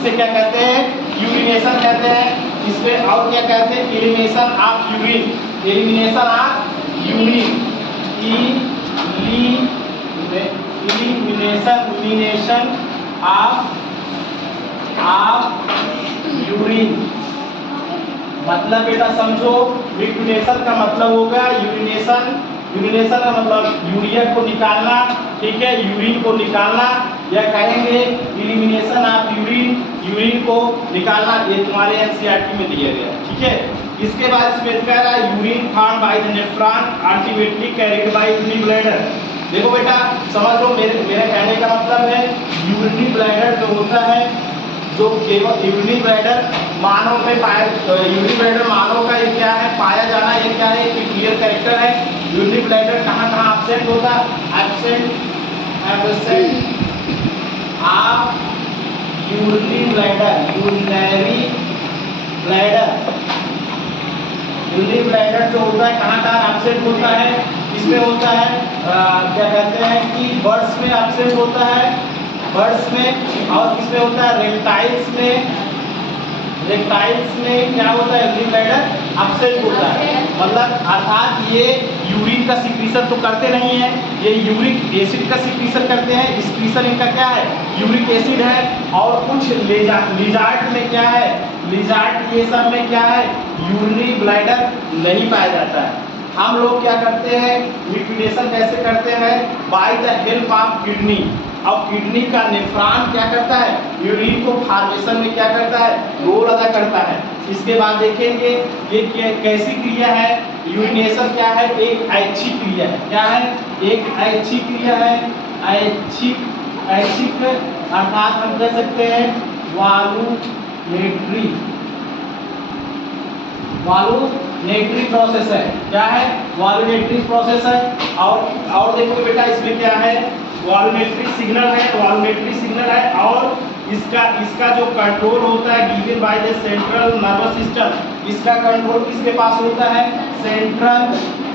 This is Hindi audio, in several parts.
इसे क्या कहते हैं? यूरिनेशन कहते हैं। इसमें और क्या कहते हैं? Elimination of urine, elimination of urine, elimination of urine. मतलब बेटा समझो, लिक्विडेशन का मतलब होगा यूरिनेशन, यूरिनेशन का मतलब यूरिया को निकालना, ठीक है, यूरिन को निकालना, या कहेंगे एलिमिनेशन ऑफ यूरिन, यूरिन को निकालना। ये तुम्हारे एनसीईआरटी में दिया गया है, ठीक है। इसके बाद इसमें कह रहा है urine form by the nephron ultimately carried by urine bladder. देखो बेटा समझ लो, मेरे कहने का मतलब है यूरिनरी ब्लैडर जो होता है, जो केवल यूरिनरी ब्लैडर मानव में पाया, यूरिनरी ब्लैडर मानव का ये क्या है, पाया जाना, ये क्या है, एक क्लियर कैरेक्टर है। यूरिनरी ब्लैडर कहाँ कहाँ एब्सेंट होता है? Absent of urinary bladder, urinary bladder, urinary bladder जो होता है कहाँ कहाँ एब्सेंट होता है? इसमें होता है क्या कहते हैं कि बर्ड्स में एब्सेंट होता है, बर्ड्स में, और किसमें होता है? रेप्टाइल्स में, रेप्टाइल्स में क्या होता है? यूरिन ब्लैडर एब्सेंट होता है। मतलब अर्थात ये यूरिन का सिक्रीशन तो करते नहीं है, ये यूरिक एसिड का सिक्रीशन करते हैं। सिक्रीशन इनका क्या है? यूरिक एसिड है। और कुछ लिजार्ड में क्या है? लिजार्ड ये सब में क्या है? यूरिनरी ब्लैडर नहीं पाया जाता है। हम लोग क्या करते हैं? लिक्विडेशन कैसे करते हैं? By the help of kidney. अब किडनी का नेफ्रॉन क्या करता है? यूरिन को फॉर्मेशन में क्या करता है? रोल अदा करता है। इसके बाद देखेंगे ये कैसी क्रिया है? यूरिनेशन क्या है? एक ऐच्छिक क्रिया है। क्या है? एक ऐच्छिक क्रिया है। ऐच्छिक, ऐच्छिक अर्थात हम कह सकते हैं वॉल्यूमेट्री, वॉल्यूमेट्री प्रोसेस है। क्या है? वॉल्यूमेट्री प्रोसेस है। और देखो बेटा इसमें क्या है? वॉल्यूमेट्री सिग्नल है, वॉल्यूमेट्री सिग्नल है। और इसका जो कंट्रोल होता है given by the central nervous system. इसका कंट्रोल किसके पास होता है? Central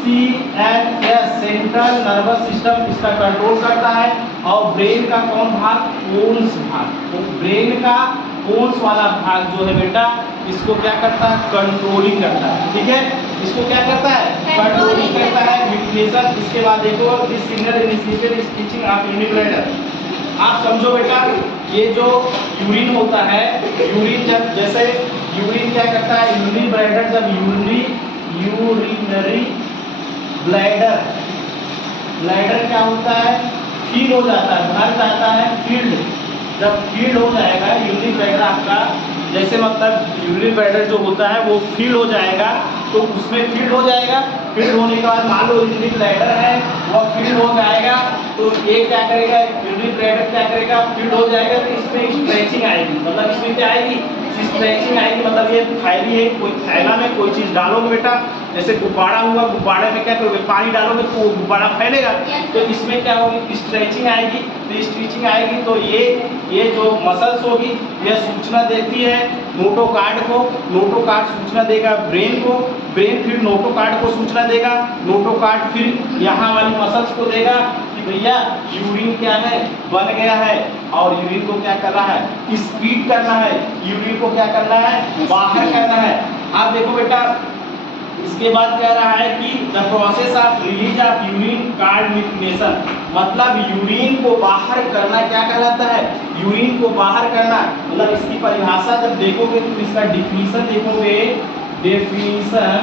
CNS, central nervous system इसका कंट्रोल करता है। और ब्रेन का कौन भाग? पोन्स भाग। तो ब्रेन का पोन्स वाला भाग जो है बेटा, इसको क्या करता है? कंट्रोलिंग करता है, ठीक है। इसको क्या करता है? कंट्रोलिंग करता है, लिक्विडेशन। इसके बाद देखो this signal initiated stitching of urinary bladder. आप समझो बेटा, ये जो यूरिन होता है, यूरिन जब जैसे यूरिन क्या करता है? यूरिनरी ब्लैडर जब यूरिनरी ब्लैडर, ब्लैडर क्या होता है? फील हो जाता है, भर जाता है, फील्ड। जब फील्ड हो जाएगा यूरिनरी ब्लैडर आपका, जैसे मतलब यूरिनरी ब्लैडर जो होता है वो फील हो जाएगा, तो उसमें फील्ड हो जाएगा। फील्ड होने के बाद मान लो यूरिनरी ब्लैडर है, वह फील्ड हो जाएगा, तो ये क्या करेगा? यूरिनरी ब्लैडर क्या करेगा? फील्ड हो जाएगा, तो इसमें स्ट्रेचिंग आएगी। मतलब इसमें क्या आएगी? स्ट्रेचिंग आएगी। मतलब ये थैली है, कोई थैला में कोई चीज़ डालोगे बेटा, जैसे गुब्बारा हुआ, गुब्बारे में क्या करोगे? पानी डालोगे तो वो गुब्बारा फैलेगा। तो इसमें क्या होगी? स्ट्रेचिंग आएगी। तो स्ट्रेचिंग आएगी तो ये जो मसल्स होगी यह सूचना देती है नोटोकार्ड को, नोटोकार्ड सूचना देगा ब्रेन को, ब्रेन फिर नोटोकार्ड को सूचना देगा, नोटोकार्ड फिर यहाँ वाली मसल्स को देगा कि भैया यूरिन क्या है? बन गया है। और यूरिन को क्या करना है? स्पीड करना है। यूरिन को क्या करना है? बाहर करना है। आप देखो बेटा, इसके बाद कह रहा है कि the process of release of urine called liquidation. मतलब यूरिन को बाहर करना क्या कहलाता है? यूरिन को बाहर करना। मतलब इसकी परिभाषा जब देखोगे तो इसका डिफिनीशन देखोगे, डेफिनेशन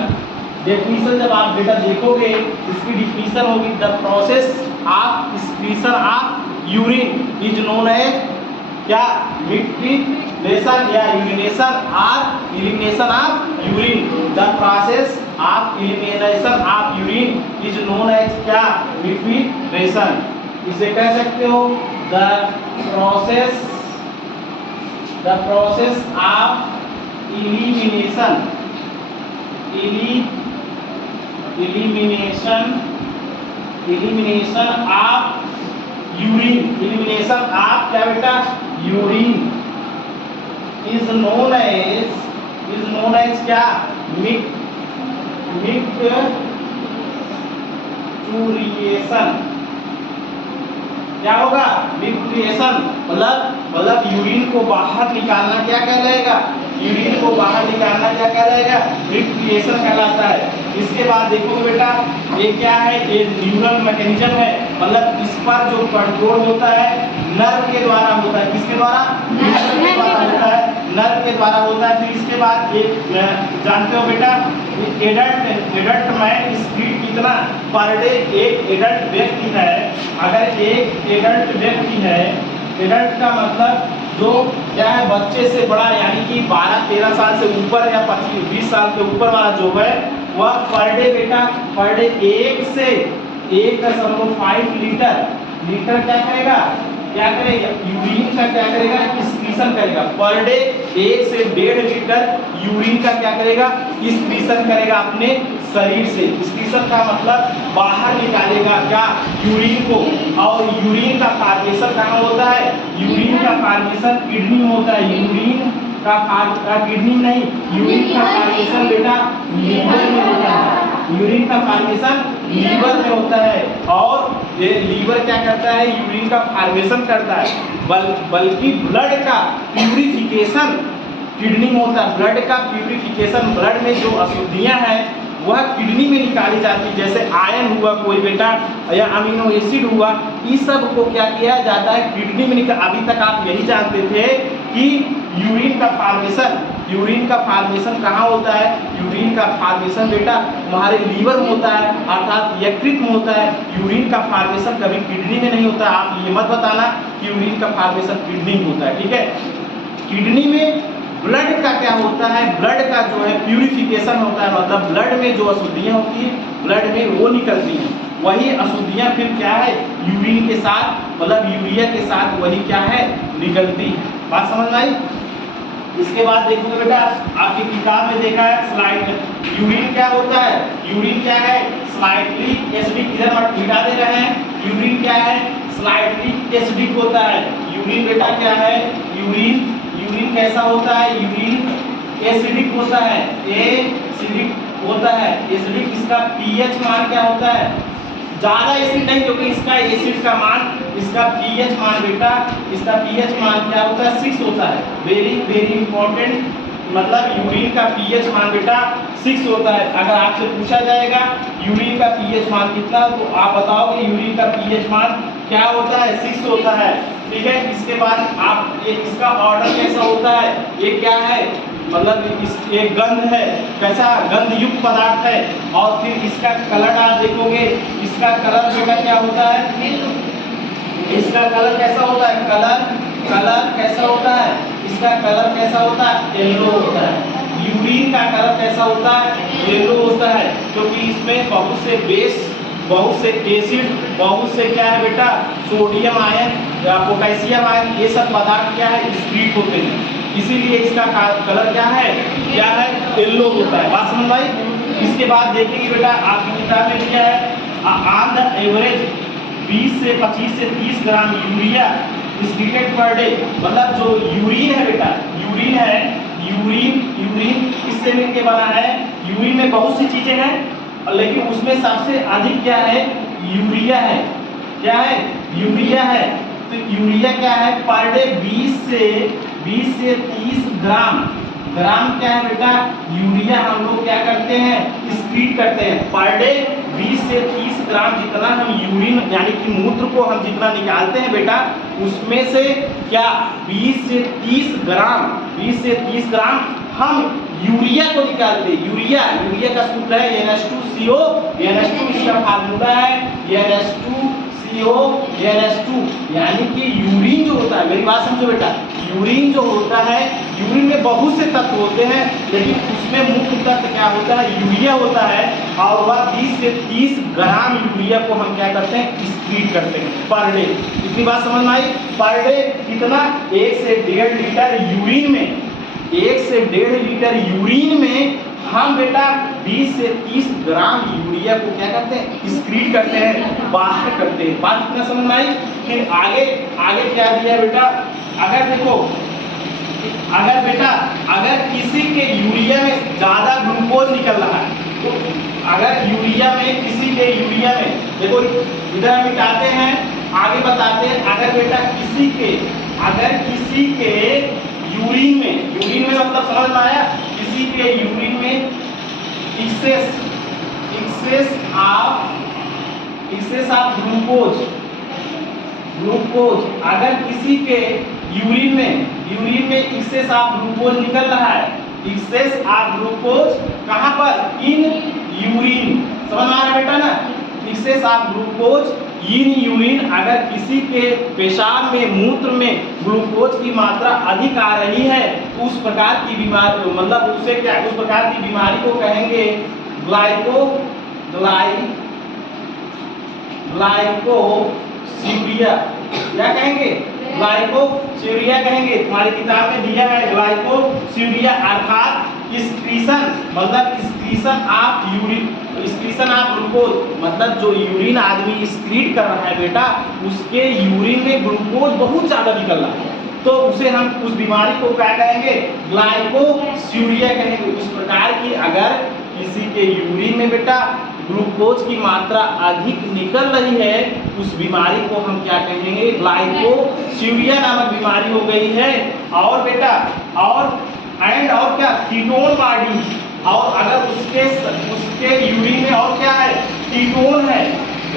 जब आप बेटा देखोगे, इसकी डिफिनीशन होगी the process of excretion of urine is known as क्या? लिक्विडेशन या यूरिनेशन और elimination of urine. The process of elimination of urine is known as क्या? लिक्विडेशन। इसे कह सकते हो the process of elimination, elimination of urine, elimination of क्या बेटा? यूरिन इज नोन एज क्या? मिक्चुरिएशन। क्या होगा? लिक्विडेशन, मतलब यूरिन को बाहर निकालना क्या कहलाएगा? यूरिन को बाहर निकालना क्या कहलाएगा? लिक्विडेशन कहलाता है। इसके बाद देखो बेटा, ये क्या है? ये न्यूरल मैकेनिज्म है, मतलब इस पर जो कंट्रोल होता है नर्व के द्वारा होता है। किसके द्वारा? नर्व के द्वारा होता है, नर्व के द्वारा होता है। फिर इसके बाद एक जानते हो बेटा, एडल्ट में स्पीड कितना पर डे? एक एडल्ट व्यक्ति है, अगर एक एडल्ट व्यक्ति है, एडल्ट का मतलब जो क्या है, बच्चे से बड़ा, यानी कि 12-13 साल से ऊपर या 25-20 साल के ऊपर वाला जो है वह पर डे बेटा, पर डे 1.5 लीटर क्या करेगा? क्या करेगा? यूरिन का क्या करेगा? एक्सक्रीशन करेगा। पर डे 1 से 1.5 लीटर यूरिन का क्या करेगा? एक्सक्रीशन करेगा अपने शरीर से। एक्सक्रीशन का मतलब बाहर निकालेगा क्या? यूरिन को। और यूरिन का फॉर्मेशन कहाँ होता है? यूरिन का फॉर्मेशन किडनी में होता है। यूरिन का किडनी नहीं, यूरिन का फॉर्मेशन बेटा लीवर में होता है। यूरिन का फॉर्मेशन लीवर में होता है, और ये लीवर क्या करता है? यूरिन का फॉर्मेशन करता है। बल्कि ब्लड का प्यूरिफिकेशन किडनी में होता है। ब्लड का प्यूरिफिकेशन, ब्लड में जो अशुद्धियां हैं वह किडनी में निकाली जाती है। जैसे आयरन हुआ कोई बेटा, या अमीनो एसिड हुआ, इस सब को क्या किया जाता है? किडनी में निकाल। अभी तक आप यही जानते थे कि यूरिन का फॉर्मेशन कहाँ होता है? यूरिन का फॉर्मेशन बेटा हमारे लीवर में होता है, अर्थात यकृत में होता है। यूरिन का फॉर्मेशन कभी किडनी में नहीं होता। आप ये मत बताना कि यूरिन का फॉर्मेशन किडनी में होता है, ठीक है? किडनी में ब्लड का क्या होता है? ब्लड का जो है प्यूरिफिकेशन होता है, मतलब ब्लड में जो अशुद्धियाँ होती है ब्लड में वो निकलती हैं। वही अशुद्धियाँ फिर क्या है? यूरिन के साथ, मतलब यूरिया के साथ वही क्या है? निकलती है। बात समझ में आई? इसके बाद देखोगे बेटा, आपकी किताब में देखा है स्लाइड, यूरिन क्या होता है? यूरिन क्या है? स्लाइटली एसिडिक, इधर मत मिटा दे रहे हैं। यूरिन क्या है? स्लाइटली एसिडिक होता है। यूरिन बेटा क्या है? यूरिन कैसा होता है? यूरिन एसिडिक होता है, एसिडिक होता है। एसिडिक, इसका पीएच मान क्या होता है? ज्यादा एसिड नहीं, क्योंकि इसका एसिड का मान, इसका पीएच मान बेटा, इसका पीएच मान क्या होता है? 6 होता है। वेरी इंपॉर्टेंट, मतलब यूरिन का पीएच मान बेटा 6 होता है। अगर आपसे पूछा जाएगा यूरिन का पीएच मान कितना, तो आप बताओगे यूरिन का पीएच मान क्या होता है? 6 होता है, ठीक है? इसके बाद आप इसका ऑर्डर कैसा होता है? ये क्या है? मतलब एक गंध है, कैसा? गंध युक्त पदार्थ है। और फिर इसका कलर आप देखोगे, इसका कलर बेटा क्या होता है? इसका कलर कैसा होता है? कलर कैसा होता है? इसका कलर कैसा होता है? येलो होता है। यूरिन का कलर कैसा होता है? येलो होता है, क्योंकि इसमें बहुत से बेस, बहुत से एसिड, बहुत से क्या है बेटा? सोडियम आयन या पोटेशियम आयन, ये सब पदार्थ क्या है? एक्सक्रीट होते हैं। इसीलिए इसका कलर क्या है? येलो होता है। बात समझ आई? इसके बाद देखेंगे बेटा, आपकी किताब में क्या है? ऑन द एवरेज 20 से 25 से 30 gram urea distributed per day, मतलब जो यूरिन है बेटा, यूरिन है, यूरिन किससे मिलके बना है? यूरिन में बहुत सी चीजें हैं, लेकिन उसमें सबसे अधिक क्या है? यूरिया है। क्या है? यूरिया है। तो यूरिया क्या है? पर डे 20 से 30 ग्राम क्या है बेटा? यूरिया हम लोग क्या करते हैं? एक्सक्रीट करते हैं। पर डे 20 से 30 ग्राम जितना हम यूरिन, यानी कि मूत्र को हम जितना निकालते हैं बेटा, उसमें से क्या 20 से 30 ग्राम हम यूरिया को निकालते हैं। यूरिया का सूत्र है NH2CO, NH2 इसका फार्मूला है, NH2CO, यानी कि यूरिन जो होता है, मेरी बात समझो बेटा, यूरिन जो होता है, यूरिन में बहुत से तत्व होते हैं, लेकिन उसमें मुख्य तत्व क्या होता है? यूरिया होता है। और वह 20 से 30 ग्राम यूरिया को हम क्या करते हैं? एक्सक्रीट करते हैं पर डे। इतनी बात समझ में आई? पर डे कितना? 1 से 1.5 लीटर यूरिन में, 1 से 1.5 लीटर यूरिन में हम बेटा 20 से 30 ग्राम यूरिया को क्या करते हैं? एक्सक्रीट करते हैं, बाहर करते हैं। बात कितना समझ में आई? फिर आगे क्या दिया बेटा? अगर देखो, अगर किसी के यूरिया में ज्यादा ग्लूकोज निकल रहा है, तो अगर किसी के यूरिया में देखो, इधर हम मिटाते हैं, आगे बताते हैं, अगर बेटा किसी के यूरिन में मतलब समझ में आया, किसी के यूरिन में एक्सेस ऑफ ग्लूकोज, अगर किसी के यूरिन में एक्सेस ऑफ ग्लूकोज निकल रहा है, एक्सेस ऑफ ग्लूकोज कहां पर, इन यूरिन, समझ में आ रहा है बेटा ना, excess of glucose in urine, अगर किसी के पेशाब में मूत्र में ग्लूकोज की मात्रा अधिक आ रही है, उस प्रकार की बीमारी, मतलब उसे क्या, उस प्रकार की बीमारी को कहेंगे ग्लाइकोसिरिया। क्या कहेंगे, ग्लाइकोसिरिया कहेंगे। तुम्हारी किताब में दिया है ग्लाइकोसिरिया, अर्थात एक्सक्रीशन, मतलब excretion of urine, excretion of glucose, मतलब जो यूरिन आदमी एक्सक्रीट कर रहा है बेटा, उसके यूरिन में ग्लूकोज बहुत ज्यादा निकल रहा है, तो उसे हम उस बीमारी को क्या कहेंगे, ग्लाइकोसिरिया कहेंगे। उस प्रकार की अगर किसी के यूरिन में बेटा ग्लूकोज की मात्रा अधिक निकल रही है, उस बीमारी को हम क्या कहेंगे, ग्लाइकोसिरिया नामक बीमारी हो गई है। और बेटा और क्या, कीटोन बॉडी, और अगर उसके यूरिन में और क्या है, कीटोन है,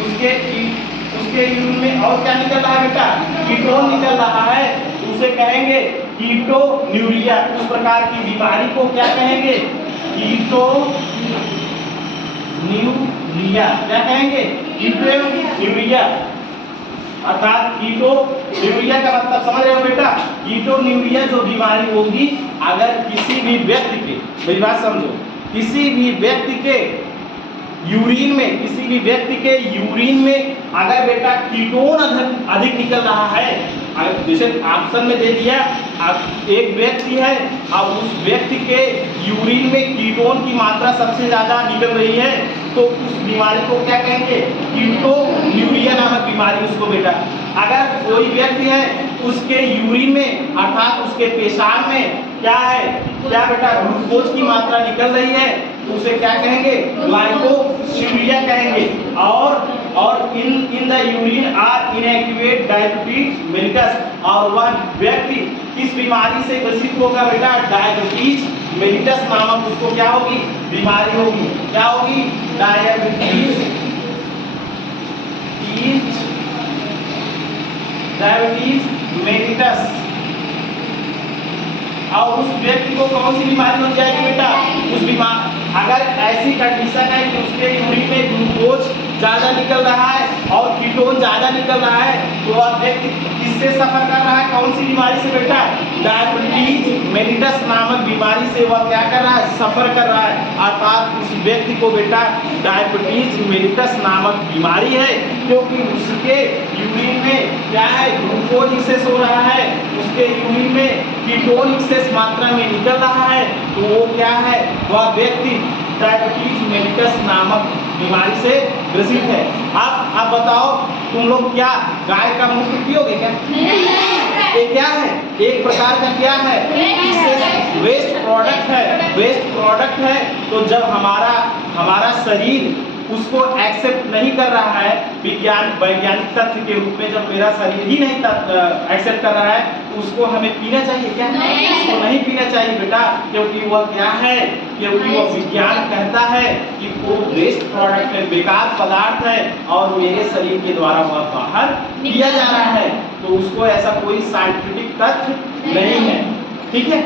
उसके यूरिन में और क्या निकल रहा है बेटा, कीटोन निकल रहा है, उसे कहेंगे कीटोन्यूरिया। उस प्रकार की बीमारी को क्या कहेंगे, कीटोन्यूरिया। क्या कहेंगे, कीटोन्यूरिया, अर्थात कीटोन्यूरिया का मतलब समझ रहे हो बेटा। कीटोन्यूरिया जो बीमारी होगी, अगर किसी भी व्यक्ति के, मेरी बात समझो, किसी भी व्यक्ति के यूरिन में अगर बेटा कीटोन अधिक निकल रहा है, जैसे ऑप्शन में दे दिया, एक व्यक्ति है और उस व्यक्ति के यूरिन में कीटोन की मात्रा सबसे ज्यादा निकल रही है, तो उस बीमारी को क्या कहेंगे, कीटोन्यूरिया नामक बीमारी उसको बेटा। अगर कोई व्यक्ति है उसके यूरिन में अर्थात उसके पेशाब में क्या है, क्या बेटा, ग्लूकोज की मात्रा निकल रही है, तो उसे क्या कहेंगे, ग्लाइकोसिरिया कहेंगे। और in the urine are inactivate diabetes mellitus, और वह व्यक्ति किस बीमारी से ग्रसित होगा बेटा, डायबिटीज मेलिटस नामक उसको क्या होगी, बीमारी होगी। क्या होगी, डायबिटीज मेलिटस। और उस व्यक्ति को कौन सी बीमारी हो जाएगी बेटा, उस बीमार, अगर ऐसी कंडीशन है कि उसके यूरिन में ग्लूकोज ज्यादा निकल रहा है और कीटोन ज्यादा निकल रहा है, तो वह व्यक्ति किससे सफर कर रहा है, कौन सी बीमारी से बेटा, डायबिटीज मेलिटस नामक बीमारी से वह क्या कर रहा है, सफर कर रहा है। अर्थात उस व्यक्ति को बेटा डायबिटीज मेलिटस नामक बीमारी है, क्योंकि उसके यूरिन में क्या है, ग्लूकोज एक्सेस हो रहा है, उसके यूरिन में कीटोन एक्सेस मात्रा में निकल रहा है, तो वो क्या है, वह व्यक्ति डायबिटीज मेलिटस नामक बीमारी से ग्रसित है। आप बताओ, तुम लोग क्या गाय का मूत्र पियोगे क्या? ये क्या है, एक प्रकार का क्या है, वेस्ट प्रोडक्ट है। तो जब हमारा शरीर उसको एक्सेप्ट नहीं कर रहा है, वैज्ञानिक तथ्य के रूप में, जब मेरा शरीर ही नहीं एक्सेप्ट कर रहा है, तो उसको हमें पीना चाहिए क्या? उसको नहीं पीना चाहिए बेटा, क्योंकि वह क्या है, क्योंकि वह विज्ञान कहता है कि वो वेस्ट प्रोडक्ट है, बेकार पदार्थ है, और मेरे शरीर के द्वारा वह बाहर किया जा रहा है, तो उसको ऐसा कोई साइंटिफिक तथ्य नहीं है। ठीक है।